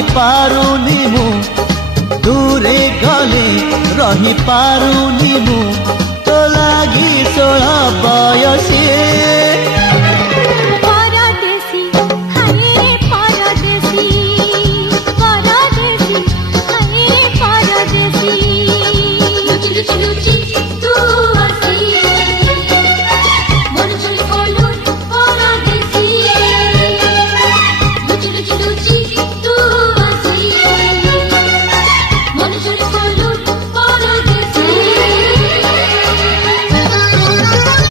रही पारुनी मु दूरे गले रही पारुनी मु तो लागी 16 बयसी